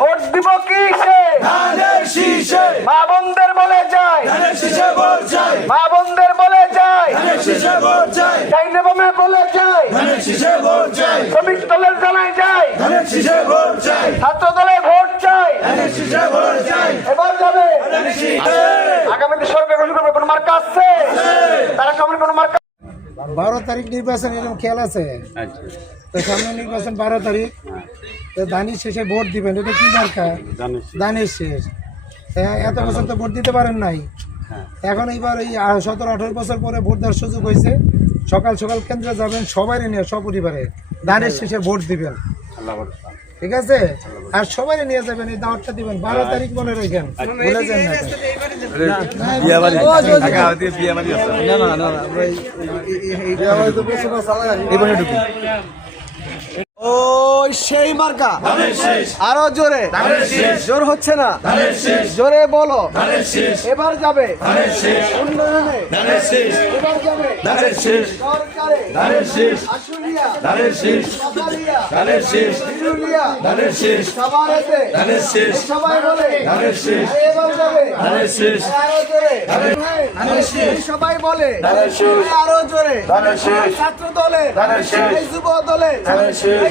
Vote দিব কিসে ধানের শীষে মা বোনদের বলে যায় ধানের শীষে ভোট চাই মা বোনদের বলে যায় ধানের শীষে ভোট চাই চাইলে বামে বলে যায় ধানের শীষে ভোট চাই শ্রমিক দলের জানায় যায় ধানের শীষে ভোট চাই ছাত্র দলে ভোট চাই ধানের শীষে ভোট চাই এবার যাবে ধানের শীষে আগামীতে সরকার গঠন করবে কোন মার্কা আছে তারা কেমন কোন মার্কা 12 তারিখ নির্বাচন এরকম খেয়াল আছে তো সামনে নির্বাচন 12 তারিখ তো ধানের শেষে ভোট দিবেন এটা কি মার্কা ধানের শেষ এত বছর তো ভোট দিতে পারেন নাই এখন এইবার এই 17-18 বছর পরে ভোট দেওয়ার সুযোগ হয়েছে সকাল সকাল কেন্দ্রে যাবেন সবাই নিয়ে সপরিবারে ধানের শেষে ভোট দিবেন ঠিক আছে আর সবাই নিয়ে যাবেন এই দাওয়াতটা দিবেন 12 তারিখ মনে রাখেন ভুলে যান না ওই সেই মার্কা আরো জোরে জোর হচ্ছে না জোরে বলো এবার যাবে উন্নয়নে এবার যাবে সরকারে আশুলিয়া বিরুলিয়া সাভারেতে সবাই বলে এবার যাবে আরো জোরে সবাই বলে আরো জোরে ছাত্র দলে যুব দলে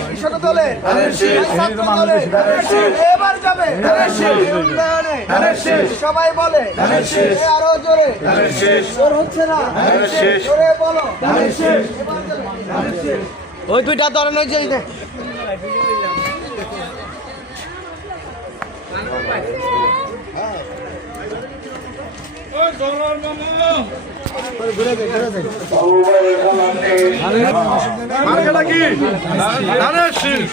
কৃষক দলে ছাত্র দলে এবার যাবে উন্নয়নে সবাই বলে আরো জোরে জোর হচ্ছে না জোরে বলো ওই দুইটা ধরনের যে মার্কাটা কি ধানের শীষ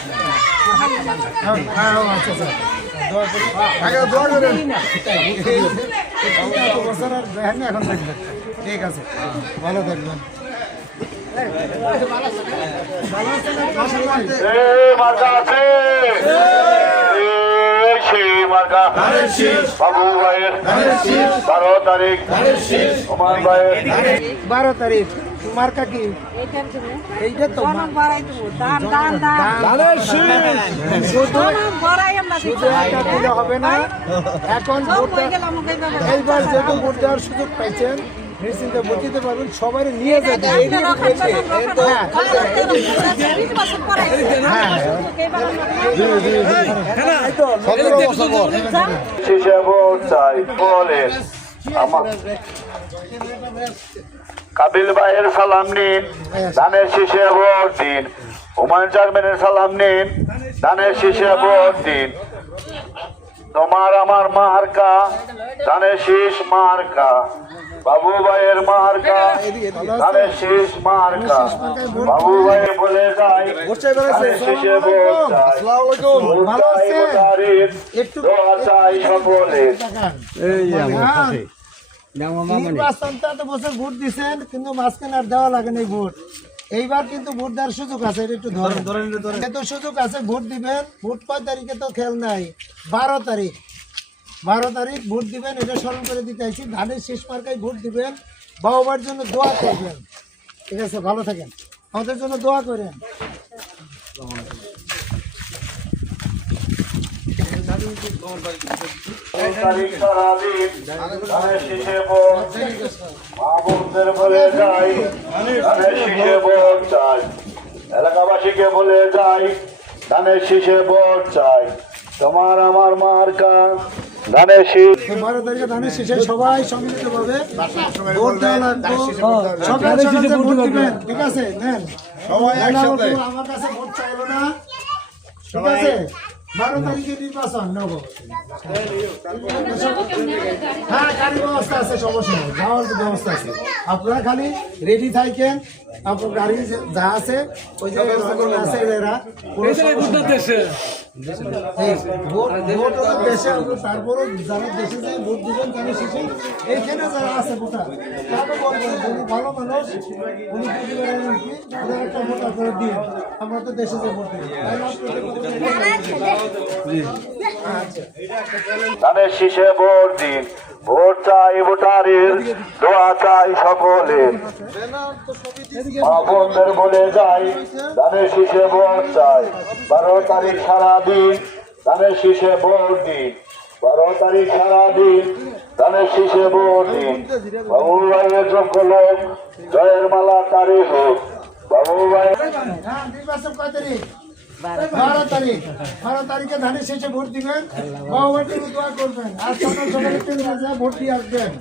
এখন থাকবেন ঠিক আছে ভালো থাকবেন মার্কা আছে সেই মার্কা বাবু ভাইয়ের 12 তারিখ ওমান ভাইয়ের 12 তারিখ মার্কা কি এইটা তো শুধু একটা দিলে হবে না এখন এইবার যেহেতু ভোট দেওয়ার সুযোগ পাইছেন নিশ্চিন্তে ভোট দিতে পারবেন সবাই নিয়ে যাবে কাবিল ভাইয়ের সালাম নিন ধানের শীষে ভোট দিন হুমায়ুন চেয়ারম্যানের সালাম নিন ধানের শীষে ভোট দিন তোমার আমার মার্কা ধানের শীষ মার্কা বাবু ভাইয়ের মার্কা ধানের শীষ মার্কা বাবু ভাই বলে যায় ধানের শীষে ভোট চাই দোয়া চাই সকলের নির্বাচনটা তো বছর ভোট দিচ্ছেন কিন্তু মাঝখানে আর দেওয়া লাগে না ভোট এইবার কিন্তু ভোট দেওয়ার সুযোগ আছে এটা একটু ধরেন তো সুযোগ আছে ভোট দিবেন ভোট কয় তারিখে তো খেয়াল নাই 12 তারিখ ভোট দিবেন এটা স্মরণ করে দিতে চাইছি ধানের শেষ মার্কায় ভোট দিবেন বাবার জন্য দোয়া করবেন ঠিক আছে ভালো থাকেন আমাদের জন্য দোয়া করেন এলাকাবাসীকে বলে যাই ধানের শীষে ভোট চাই তোমার আমার মার্কা ধানের শীষ 12 তারিখে ধানের শীষে সবাই সম্মিলিতভাবে ভোট দেওয়া লাগবে সকাল সকালে ভোট দিবেন ঠিক আছে নেন সবাই একসাথে আমার কাছে ভোট চাইলো না ঠিক আছে 12 তারিখে নির্বাচন নেব হ্যাঁ গাড়ি ব্যবস্থা আছে সমস্যা নেই যাওয়ার ব্যবস্থা আছে আপনারা খালি রেডি থাকেন আপনার গাড়ি যা আছে ওই জায়গায় আছে এরা ভোট দেশে তারপরে যারা দেশে যে ভোট দিবেন তারা শেষে এইখানে যারা আছে ভোটার তাকে বলবেন যদি ভালো মানুষ উনি ওদের একটা ভোট আপনারা দিন আমরা তো দেশে যে ভোট দিই ধানের শীষে ভোট দিন ভোট চাই ভোটারের দোয়া চাই সকলের মা বোনদের বলে যাই ধানের শীষে ভোট চাই 12 তারিখ সারাদিন ধানের শীষে ভোট দিন 12 তারিখ সারাদিন ধানের শীষে ভোট দিন বাবু ভাইয়ের যোগ্য লোক জয়ের মালা তারি হোক বাবু ভাই নির্বাচন কয় তারিখ 12 তারিখ 12 তারিখে ধানের শেষে ভোট দিবেন বাবাকে দোয়া করবেন আর সকাল সকালে কেন্দ্রে যা ভোট দিয়ে আসবেন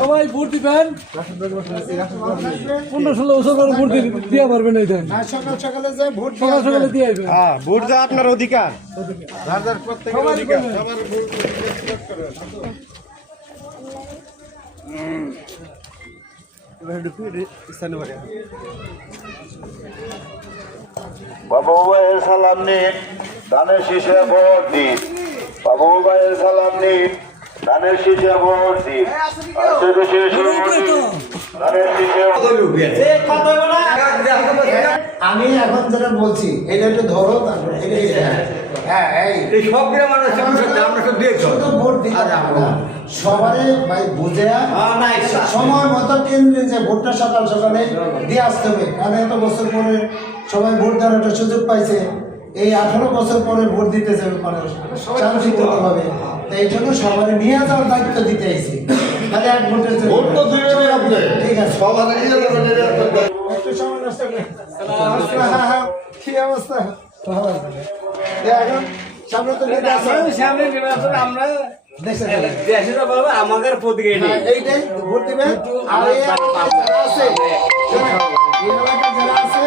সবাই ভোট দিবেন 15-16 বছর পরে ভোট দিয়ে পারবেন এই দেন আর সকাল সকালে যা ভোট দিয়ে সকাল সকালে দিয়ে আসবেন ভোট দেওয়া আপনার অধিকার বাবু ভাইয়ের সালাম নিন ধানের শীষে ভোট দিন বাবু ভাইয়ের সালাম নিন ধানের শীষে ভোট দিন আশেপাশে ধানের শীষে আমি এখন যেটা বলছি এটা একটু ধরো তারপরে হ্যাঁ এই শুধু ভোট দিতে হবে না। সবারই ভাই বুঝে সময় মতো কেন্দ্রে যে ভোটটা সকাল সকালে দিয়ে আসতে হবে কারণ এত বছর পরে সবাই ভোট দেওয়ার একটা সুযোগ পাইছে এই 18 বছর পরে ভোট দিতে যাবে মানুষ শান্তিপূর্ণভাবে এই জন্য সবারই নিয়ে যাওয়ার দায়িত্ব দিতে আইছি তাহলে এক ভোটের জন্য ঠিক আছে একটু সময় নষ্ট করে কি অবস্থা ভালো আছে। এখন সামনে তো নির্বাচন আমরা দেশে আমাদের প্রতিকে এইটাই ভোট দিবেন আর এই এলাকায় যারা আছে এই এলাকায় যারা আছে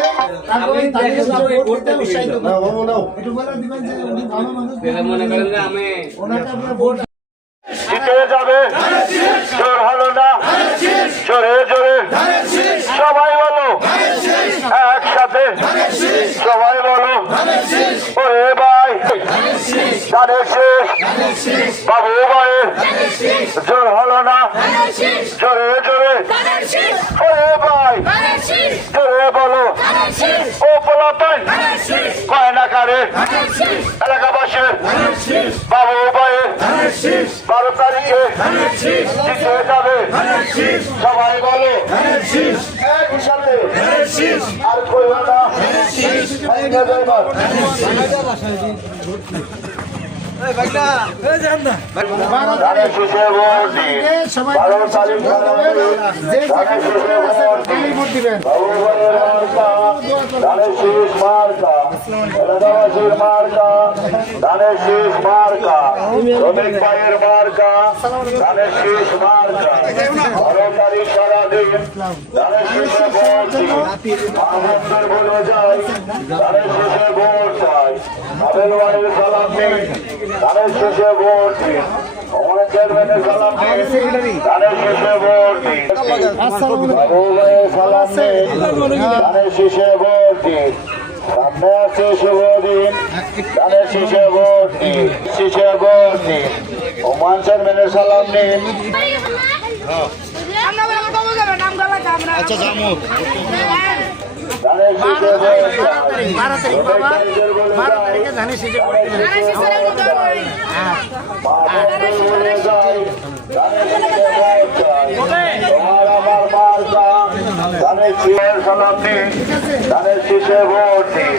তারপরে তাদেরকে ভোট দিতে উৎসাহিত করবেন। একটু বলে দিবেন যে উনি ভালো মানুষ মনে করেন যে আমি ওনাকে আপনারা ভোট জিতে যাবে জোর হলো না জোরে জোরে সবাই বলো একসাথে সবাই বলো ওরে ভাই ধানের শেষ বাবু ভাইয়ের জোর হলো না জোরে জোরে ওরে ভাই জোরে বলো ও পোলাপেন কয় না কারে এলাকাবাসীর বাবু ভাইয়ের 12 তারিখে জিতে যাবে সবাই বলো একসাথে আর কই না ধানের শীষে ভোট দিন 12 তারিখ যে যেখানে ভোট দিবেন বাবু ভাইয়ের মার্কা ধানের শীষ মার্কা এলাকাবাসীর মার্কা ধানের শীষ মার্কা শ্রমিক ভাইয়ের মার্কা ধানের শীষ মার্কা 12 তারিখ সারাদিন ধানের শীষে ভোট দিন আমাদের বলে যাই ধানের শীষে ভোট চাই আবেল ভাইয়ের সালাম নিন ধানের শীষে ভোট দিন অমরের চেয়ারম্যানের সালাম নিন ধানের শীষে ভোট দিন বাবু ভাইয়ের সালাম নিন ধানের শীষে ভোট দিন সামনে আছে শুভদিন ধানের শীষে ভোট দিন শীষে ভোট দিন ওমান চেয়ারম্যানের সালাম নিন আচ্ছা জামু ধানের শীষে ভোট চাই 12 তারিখ বাবা 12 তারিখে ধানের শীষে ভোট দিবেন ধানের শীষে ভোট দিন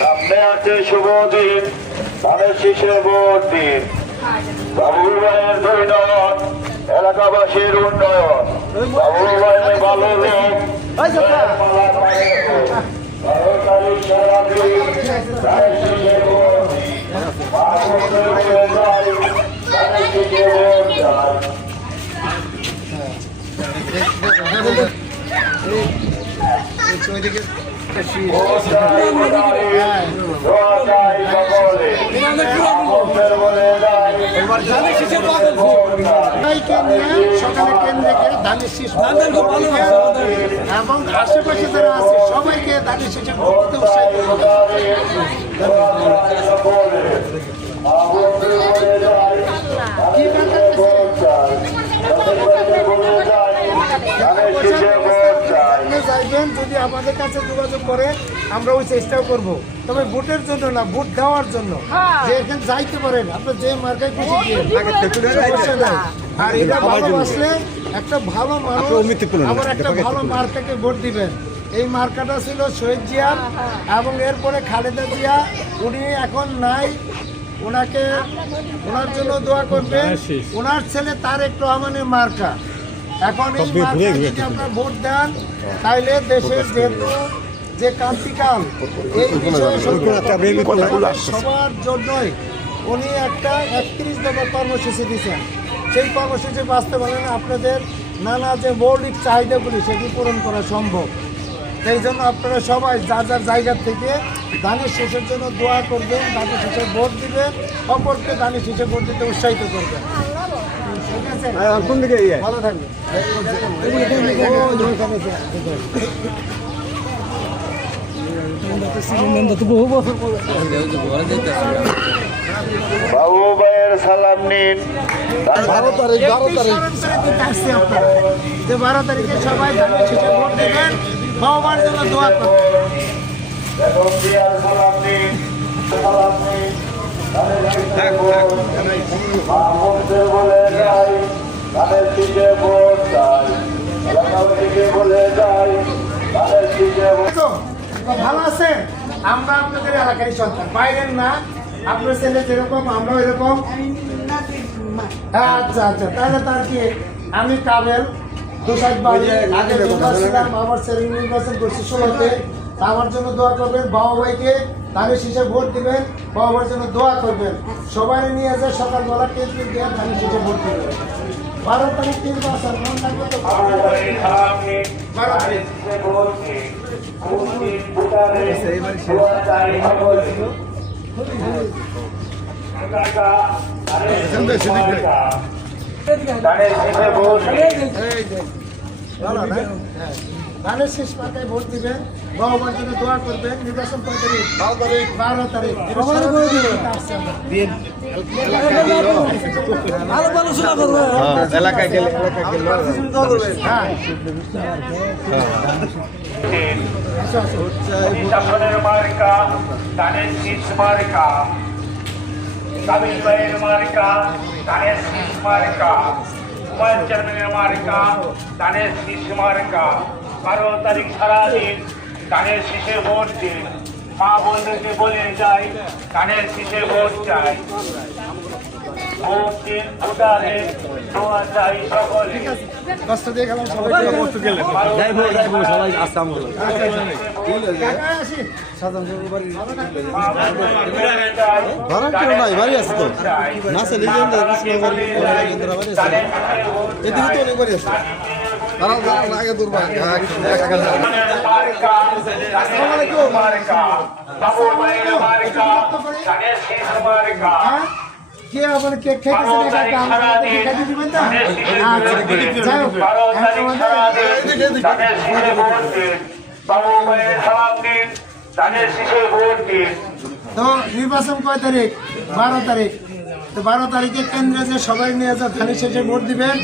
সামনে আছে শুভ দিন ধানের শীষে ভোট দিন বাবু ভাইয়ের উন্নয়ন এলাকাবাসীর উন্নয়ন বাবু ভাইয়ের ভালো লোক 12 তারিখ সারাদিন ধানের শীষে ভোট দিন ধানের শীষে ভোট চাই সবাইকে নিয়ে সকালে কেন্দ্রে গিয়ে ধানের শীষ ভোট দিবেন এবং আশেপাশে যারা আছে সবাইকে ধানের শীষে ভোট দিতে উৎসাহিত যাইবেন যদি আমাদের কাছে যোগাযোগ করে আমরা ওই চেষ্টাও করব তবে ভোটের জন্য না ভোট দেওয়ার জন্য যে এখানে যাইতে পারেন আপনি যে মার্কায় খুশি দিয়ে সমস্যা নাই। আর এটা ভালোবাসলে একটা ভালো মানুষ আবার একটা ভালো মার্কাকে ভোট দিবেন এই মার্কাটা ছিল শহীদ জিয়া এবং এরপরে খালেদা জিয়া, উনি এখন নাই। ওনাকে ওনার জন্য দোয়া করবেন। ওনার ছেলে তারেক রহমানের মার্কা। এখন এই মার্কা যদি আপনারা ভোট দেন তাইলে দেশের যেহেতু যে ক্রান্তিকাল এই বিষয়ে সবার জন্যই উনি একটা 31 দফা কর্মসূচি দিয়েছেন। সেই কর্মসূচি বাস্তবায়নে আপনাদের নানা যে মৌলিক চাহিদাগুলি সেটি পূরণ করা সম্ভব। সেই জন্য আপনারা সবাই যার যার জায়গা থেকে ধানের শেষের জন্য দোয়া করবেন, ধানের শেষে ভোট দিবেন, অপরকে ধানের শেষে ভোট দিতে উৎসাহিত করবেন। ঠিক আছে, ভালো থাকবেন। বাবু ভাইয়ের সালাম নিন। 12 তারিখে সবাই ধানের শেষে ভোট দেবেন, ভগবান জন্য দোয়া করবেন। বেগম জিয়ার সালাম নিন, সালাম নিন। ধানের শীষে ভোট, মা বোনদের বলে যাই, ধানের শীষে ভোট চাই। এলাকাবাসীকে বলে যাই, ধানের শীষে ভোট। তো ভালো আছেন? আমরা আপনাদের এলাকারই সন্তান, বাইরের না। আপনার ছেলে যেরকম আমরাও এরকম। আচ্ছা আচ্ছা, তাহলে তার কি আমি কাবেল দুসাইড বাড়ি আগে ছিলাম, আমার ছেলে নির্বাচন করছি 16-তে। আমার জন্য দোয়া করবেন, বাবা ভাইকে ধানের শীষে ভোট দিবেন, বাবা ভাইয়ের জন্য দোয়া করবেন। সবাই নিয়ে যায় সকালবেলা কেন্দ্রে দিয়ে ধানের শীষে ভোট দিবেন। 12 তারিখ নির্বাচন, মন থাকবে তো? বাবু ভাইয়ের সালাম নিন, 12 ধানের তারিখ। শীষে ভোট দিন। ভোট দিন ভোটারে, দোয়া চাই সকলে। এলাকা, ধানের শীষে মার্কা। ধানের শীষে ভোট দিন। ধানের শেষ পাতায় ভোট দিবেন, ভগবান জন্য দোয়া করবেন। নির্বাচন 12 তারিখ। 12 তারিখ। এলাকায় গেলে হ্যাঁ, শাসনের মার্কা, ধানের শীষ মার্কা। কাবিল ভাইয়ের মার্কা, ধানের শীষ মার্কা। হুমায়ুন চেয়ারম্যানের মার্কা, ধানের শীষ মার্কা। 12 তারিখ সারাদিন ধানের শীষে ভোট দিন। মা বোনদেরকে বলে যাই, ধানের শীষে ভোট চাই। ভোট দিন ভোটারে, দোয়া চাই সকলে। কষ্ট দিয়ে গেলাম সবাই। সবাই আসসালাম। ভাড়া কেউ নাই, বাড়ি আছে তো। না সে লিগেন্ড এদিকে তো অনেক বাড়ি আছে। আগে দুর্বার কে আবার কেক খেতেছে না, আমাদেরকে খেতে দিবেন না? আচ্ছা, যাই হোক, তো নির্বাচন কয় তারিখ? 12 তারিখ। তো 12 তারিখে কেন্দ্রে যে সবাই নিয়ে যা ধানের শেষে ভোট দিবেন।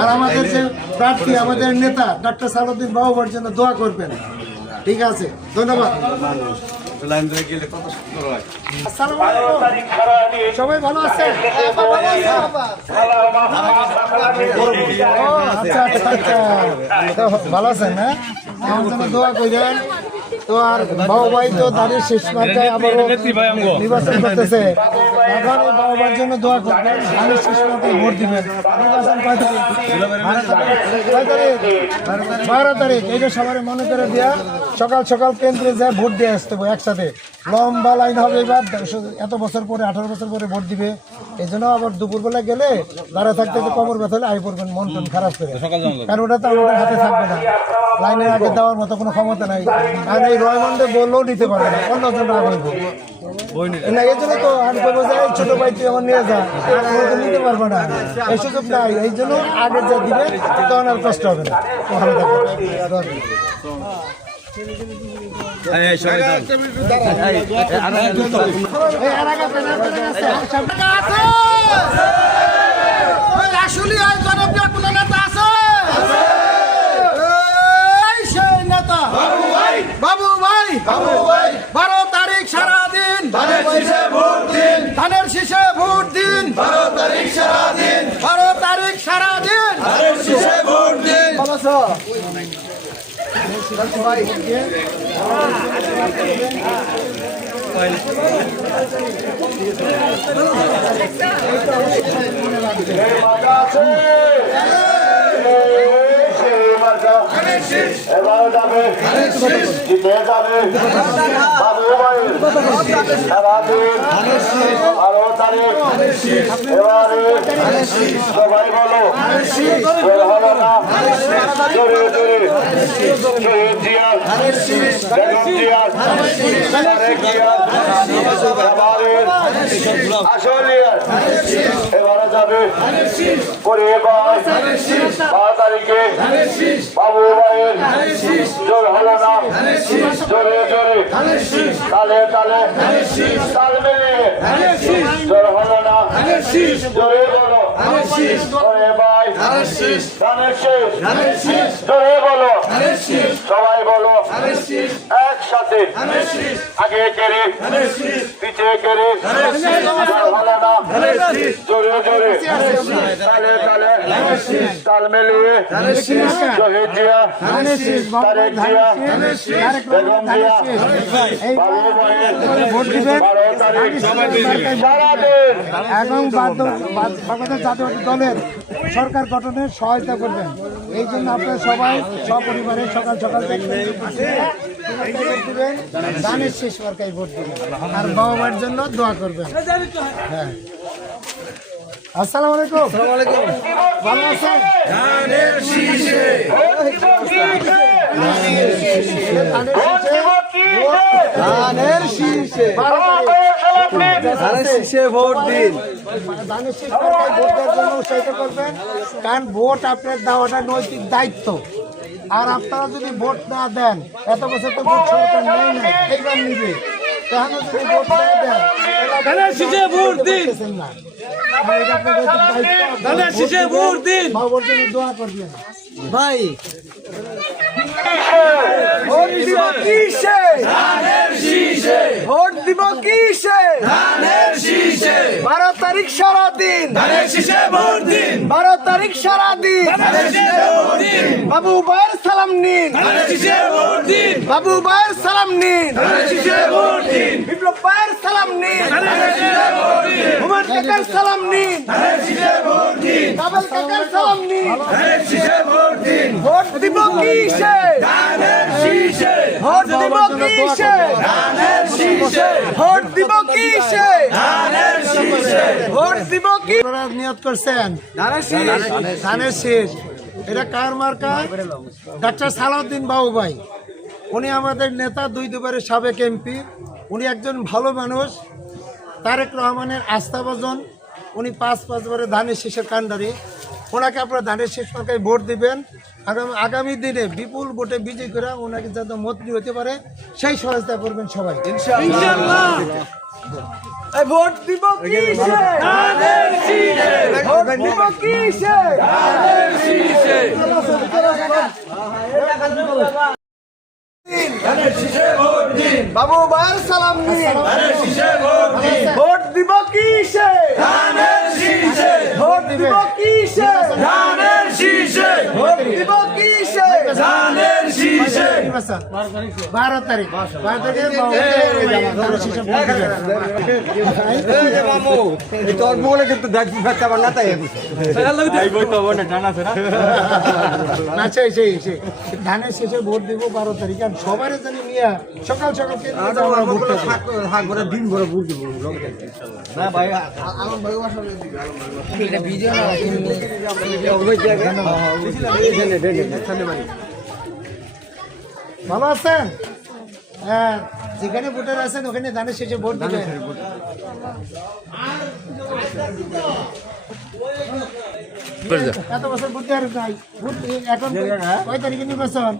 আর আমাদের যে প্রার্থী, আমাদের নেতা ডক্টর সালাউদ্দিন বাবুর জন্য দোয়া করবেন। ঠিক আছে, ধন্যবাদ। আসসালামু আলাইকুম। সবাই ভালো আছে? ও আচ্ছা আচ্ছা আচ্ছা, তো ভালো আছেন না? আমার জন্য দোয়া করবেন। তো আর বাবু ভাই তো ধানের শেষ মার্কায় আবারও নির্বাচন করতেছে। এখন এই বাবু ভাইয়ের জন্য দোয়া করবেন, ধানের শেষ মার্কায় ভোট দিবেন। নির্বাচন কয় তারিখ? 12 তারিখ। এইটা সবার মনে করে দেয়া, সকাল সকাল কেন্দ্রে যায় ভোট দিয়ে আসতে হবে একসাথে। লম্বা লাইন হবে। এবার এত বছর পরে, 18 বছর পরে ভোট দিবে। এই জন্য আবার দুপুরবেলা গেলে দাঁড়া থাকতে কমর ব্যথা হলে আই পড়বেন মন টন খারাপ করে, কারণ ওটা তো আমাদের হাতে থাকবে না। লাইনে আগে দেওয়ার মতো কোনো ক্ষমতা নাই। আর এই রয়মন্ডে বললেও নিতে পারবে না, অন্যজন রাগ হইব না। এই জন্য তো আমি বলবো যে ছোট ভাই তুই আমার নিয়ে যা, আর আমি তো নিতে পারবো না, এই সুযোগ নাই। এই জন্য আগে যা দিবে তখন আর কষ্ট হবে না। ভালো থাকবে। বাবু ভাই 12 তারিখ সারাদিন ধানের শীষে ভোট দিন। 12 তারিখ সারাদিন ধানের শীষে ভোট দিন। এবার যাবে জিতে যাবে বাবু ভাইয়ের সারাদিন 12 তারিখ এবারে সবাই বলো বের হলো না জোরে জোরে শহীদ জিয়ার বেগম জিয়ার তারেক জিয়ার এবারে আসলিয়ার এবারে যাবে পরিবার 12 তারিখে বাবু ভাইয়ের জোর হলো না জোরে জোরে তালে তালে তাল মিলিয়ে জোর হলো না জোরে বলো জোরে ভাই গানের শেষ জোরে বলো সবাই বলো একসাথে আগে কেড়ে পিছে কেড়ে জোর হলো না জোরে জোরে তালে তালে তাল মিলিয়ে শহীদ জিয়া তারেক জিয়া বেগম জিয়া বাবু ভাইয়ের 12 তারিখ সারাদিন এবং বাংলাদেশ জাতীয়তাবাদী দলের সরকার গঠনের সহায়তা করবেন। এই জন্য আপনারা সবাই সপরিবারে সকাল সকাল দিবেন, দানের শেষ মার্কায় ভোট দিবেন আর বাবা মায়ের জন্য দোয়া করবেন। হ্যাঁ, আসসালামু আলাইকুম। ভালো আছেন? ধানের শীষে ভোট দিন। ধানের শীষ মার্কায় ভোট দেওয়ার জন্য উৎসাহিত করবেন, কারণ ভোট আপনার দেওয়াটা নৈতিক দায়িত্ব। আর আপনারা যদি ভোট না দেন, এত বছর তো ভোট সরকার নেই না, এইবার নিবে, তাহলে যদি ভোট না দেন ধানের শীষে ভোট দিন। না, এটা আপনাদের দায়িত্ব। ধানের শীষে ভোট দিন। বাবার জন্য দোয়া করবেন ভাই। ভোট দিব কিসে? ধানের শীষে। ভোট দিব কিসে? ধানের শীষে। 12 তারিখ সারাদিন ধানের শীষে ভোট দিন। 12 তারিখ সারাদিন ধানের শীষে ভোট দিন। বাবু ভাইয়ের সালাম নিন। ধানের শীষে ভোট দিন। বাবু ভাইয়ের সালাম নিন। ধানের শীষে ভোট দিন। বিপ্লব ভাইয়ের সালাম নিন। ধানের শীষে ভোট দিন। হুমায়ুন কাকার সালাম নিন। ধানের শীষে ভোট দিন। কাবেল কাকার সালাম নিন। ধানের শীষে ভোট দিন। ভোট দিব কিসে? ধানের শীষে। ভোট দিব কিসে? ধানের শীষে। ভোট দিব কিসে? ধানের শীষে। ভোট দিব কি? আপনারা নিয়ত করছেন ধানের শীষ। এটা কার মার্কা? ডাক্তার সালাউদ্দিন বাবু ভাই। উনি আমাদের নেতা, 2 দুবারের সাবেক এমপি। উনি একজন ভালো মানুষ, তারেক রহমানের আস্থাভাজন। উনি 5 বারে ধানের শীষের কাণ্ডারি। ওনাকে আপনারা ধানের শীষ মার্কায় ভোট দিবেন। আগামী দিনে বিপুল ভোটে বিজয়ী করে ওনাকে যাতে মন্ত্রী হতে পারে সেই সহায়তা করবেন সবাই ইনশাআল্লাহ। ভোট দিব কিসে? ধানের শীষে। ভোট দিব কিসে? ধানের শীষে। ধানের শীষে ভোট দিন। বাবু ভাইয়ের সালাম নিন। ধানের শীষে ভোট দিন। ভোট দিব কিসে? ধানের শীষে। ভোট দিব কিসে? ধানের শীষে। ভোট দিব কিসে? ধানের শীষে। 12 তারিখ 12 তারিখে ধানের শীষে ভোট দিবেন। তোর বলে কিন্তু দেখবি ফেলতে আমার না তাই না, সেই ধানের শেষে ভোট দিব 12 তারিখ। আর সবারই জানি নিয়ে সকাল সকাল দিন ভরে ভোট দিব না ভাই। ভালো আছেন? হ্যাঁ, যেখানে ভোটার আছেন ওখানে ধানের শেষে ভোট দিবেন। এত বছর ভোট দেওয়ার নাই। ভোট এখন কয় তারিখে নির্বাচন?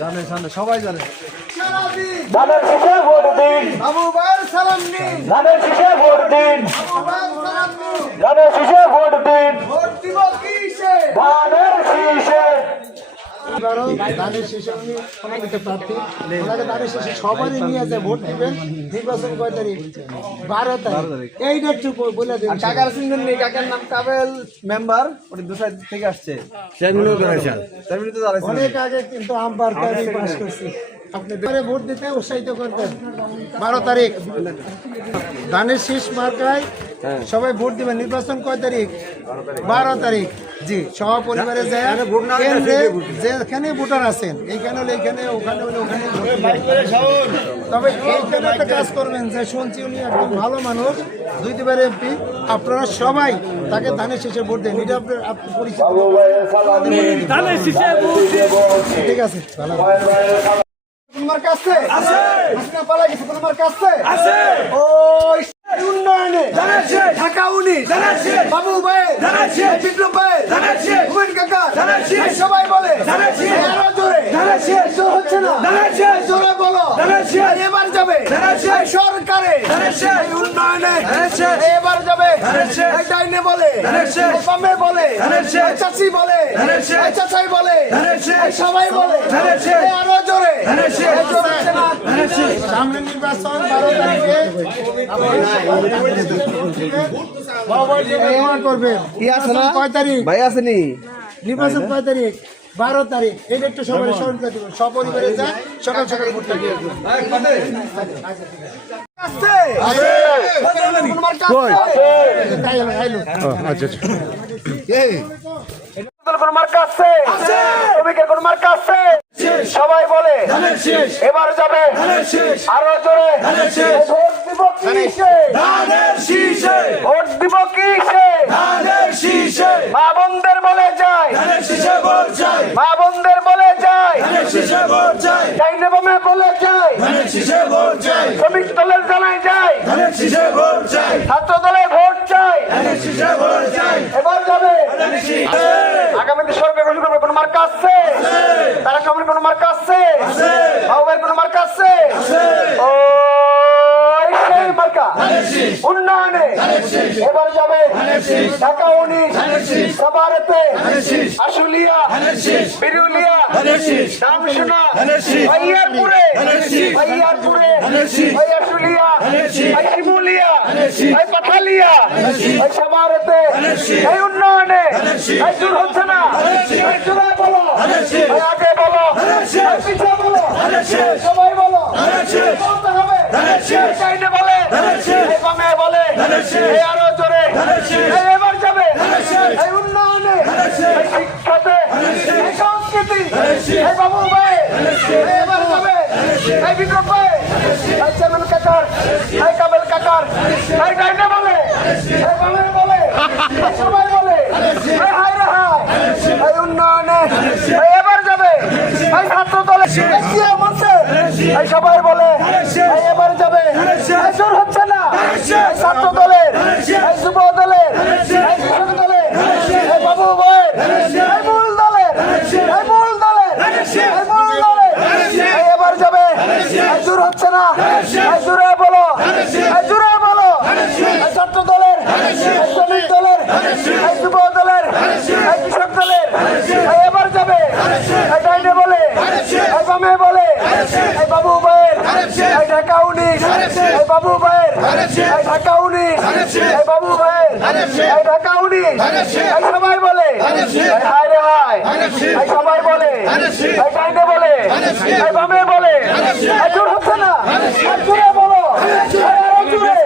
12 সবাই জানে। ধানের শীষে ভোট দিন। বাবু ভাইয়ের সালাম নিন। ধানের শীষে ভোট দিন। বাবু ভাইয়ের সালাম নিন। ধানের শীষে ভোট দিন। ভোট দিব কিসে? ধানের শীষে। এবারও ধানের শেষে উনি সমন্বিত প্রার্থী ওনাকে ধানের শেষে সবারই নিয়ে যায় ভোট দিবেন। নির্বাচন কয় তারিখ? 12 তারিখ। এইটা একটু বলে দেন। কাকার চিনবেন নেই, কাকার নাম কাবেল মেম্বার, ওটা দু সাইড থেকে আসছে। 4 মিনিট তো দাঁড়াইছে। অনেক আগে কিন্তু আমবার তারিখ পাস করছি। আপনি এবারে ভোট দিতে উৎসাহিত করবেন। 12 তারিখ ধানের শীষ মার্কায় সবাই ভোট দিবেন। নির্বাচন কয় তারিখ? 12 তারিখ। জি, সহ পরিবারে যায় কেন্দ্রে যেখানে ভোটার আছেন, এইখানে হলে এইখানে, ওখানে হলে ওখানে ভোট দিবেন। তবে এইখানে একটা কাজ করবেন যে শুনছি উনি একদম ভালো মানুষ, 2 এমপি, আপনারা সবাই তাকে ধানের শেষে ভোট দেন। এটা আপনার পরিচিত। ধানের শীষে ভোট দিন। ঠিক আছে, ভালো। তোমার কাছে আছে, হাসিনা পালা গেছে, তোমার কাছে আছে। ওই উন্নয়নে ধানের শীষ, ঢাকা 19 ধানের শীষ, বাবু ভাই ধানের শীষ, বিপ্লব ভাই ধানের শীষ, হুমেন কাকা ধানের শীষ, সবাই বলে ধানের শীষ, আরো জোরে ধানের শীষ, জোর হচ্ছে না ধানের শীষ, জোরে বলো ধানের শীষ, এবার যাবে ধানের শীষ, সরকারে ধানের শীষ, উন্নয়নে ধানের শীষ, এবার যাবে ধানের শীষ, ডাইনে বলে ধানের শীষ, বামে বলে ধানের শীষ, চাচি বলে ধানের শীষ, চাচাই বলে ধানের শীষ, সবাই বলে ধানের শীষ, আরো জোরে ধানের শীষ, জোর হচ্ছে না ধানের শীষ। সামনে নির্বাচন 12 তারিখে করবে। কয় তারিখ ভাই আসেনি নির্বাচন? কয় তারিখ? 12 তারিখ। এটা একটু সবাই স্মরণ করে দেবেন। সপরিবারে যায়, সকাল সকাল ভোটটা দিয়ে আসবেন। তাই হলো, আইলো। কোন মার্কা আছে? শ্রমিকের কোন মার্কা আছে? সবাই বলে এবার যাবে আরো জোরে। ভোট দিব কিসে? ধানের শীষে, ভোট দিব কিসে? ধানের শীষে, মা বোনদের বলে যায়, ধানের শীষে ভোট চাই, মা বোনদের বলে যায়, ধানের শীষে ভোট চাই, ডাইনে বামে বলে যায়, ধানের শীষে ভোট চাই, শ্রমিক দলের জানাই যায়, ধানের শীষে ভোট চাই, ছাত্র দলের ভোট চাই, ধানের শীষে ভোট চাই, এবার যাবে। ধানের শীষে, আগামীতে সরকার গঠন করবে কোন মার্কা আছে? তারা সামনে কোন মার্কা আছে? বাবুভাইয়ের কোন মার্কা আছে? ওই সেই মার্কা উন্নয়নে এবার যাবে। ঢাকা 19, সাভারেতে, আশুলিয়া, বিরুলিয়া, নামশোনা, ভাইয়ারপুরে, ভাইয়ারপুরে, ভাইয়াশুলিয়া, ভাইশিমুলিয়া, ভাইপাথালিয়া, ভাইসাভারেতে, এই উন্নয়নে এই দূর হচ্ছে না। এই জোরে বলো, এই আগে বলো, এই পিছে বলো, সবাই বলো, বলতে হবে। এই ডাইনে বলে, এই বামে বলে, এই আরো জোরে, এই এবার যাবে। এই উন্নয়নে, এই শিক্ষাতে, এই সংস্কৃতি, এই বাবু ভাই, এই এবার যাবে। এই বিক্রম ভাই, এই চেয়ারম্যান কাকার, এই কাবেল কাকার, এই ডাইনে বলে, এই বামে বলে, এই সবাই বলে, এই হাই রে হাই, এই উন্নয়নে, এই এবার যাবে। এই ছাত্র দলে, এই সিএম মঞ্চে, এই সবাই বলে, এই এবার যাবে। এই জোর হচ্ছে না। এই ছাত্র দলের, এই যুব দলের, এই কৃষক দলের, এই বাবু ভাইয়ের, এই মূল দলের, এই মূল দলের, এই মূল দলের, এই এবার যাবে। এই জোর হচ্ছে না। এই জোরে বলো, এই জোরে বলো। এই ছাত্র দলের, এই শ্রমিক দলের, এই যুব দলের, এই কৃষক দলের, এই এবার যাবে। এই ডাইনে বলে, এই বামে বলে, এই বাবু ভাইয়ের, এই ঢাকা 19, এই বাবু ভাইয়ের, এই ঢাকা 19, এই বাবু ভাইয়ের, এই ঢাকা 19, এই সবাই বলে, এই হাই রে হাই, এই সবাই বলে, এই ডাইনে বলে, এই বামে বলে, এই জোর হচ্ছে না। এই জোরে বলো, এই আরো জোরে,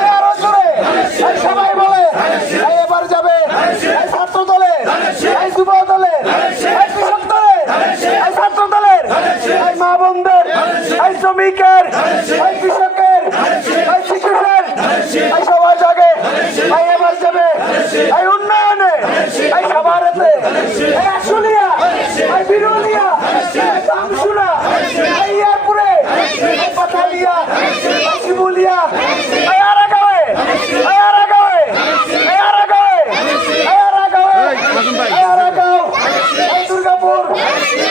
এই আরো জোরে, এই সবাই বলে, এই এবার যাবে। এই ছাত্র দলের, এই যুব দলের, এই কৃষক দলের, এই ছাত্র দলের, এই মা বোনদের, এই শ্রমিকের, এই কৃষকের, এই শিশুদের, এই সবার জাগে, এই এবার যাবে। এই উন্নয়নে, এই সাভারেতে, এই আশুলিয়া, এই বিরুলিয়া, এই নামশোনা, এই ইয়ারপুরে, এই পাথালিয়া, এই শিমুলিয়া, এই আরাগাঁওয়ে, এই আরাগাঁওয়ে, এই আরাগাঁওয়ে, এই আরাগাঁওয়ে, এই আরাগাঁও, এই দুর্গাপুর,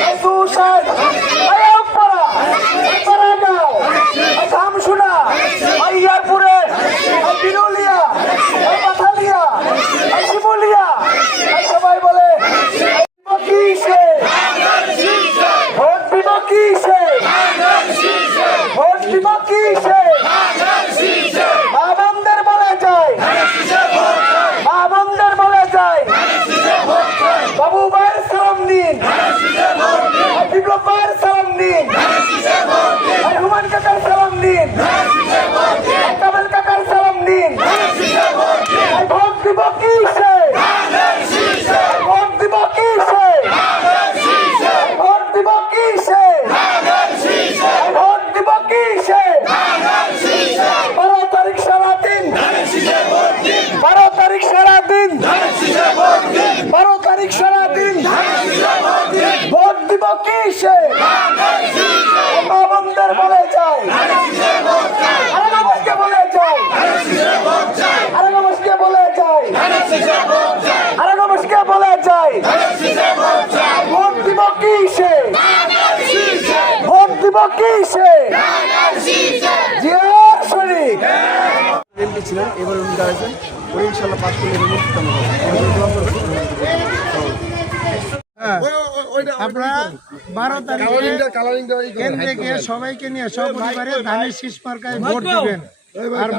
এই দুসাদ, এই আমপাড়া, এই পাড়াগাঁও, এই ধামশোনা, এই ইয়ারপুরে, এই বিরুলিয়া, এই পাথালিয়া, এই শিমুলিয়া, এই সবাই বলে, এই কিসে মা বোনদের বলে যাই আরে নমস্কে বলে যাই আরে নমস্কে বলে যাই আরে নমস্কে বলে যাই ভোট দিব কিসে ভোট দিব কিসে জিয়ার শরীফ এমপি ছিলেন এবার উনি দাঁড়াইছেন ওই ইনশাল্লাহ পাস করলে আপনারা 12 তারিখে কেন্দ্রে গিয়ে সবাইকে নিয়ে সপরিবারে ধানের শীষ মার্কায় ভোট দিবেন আর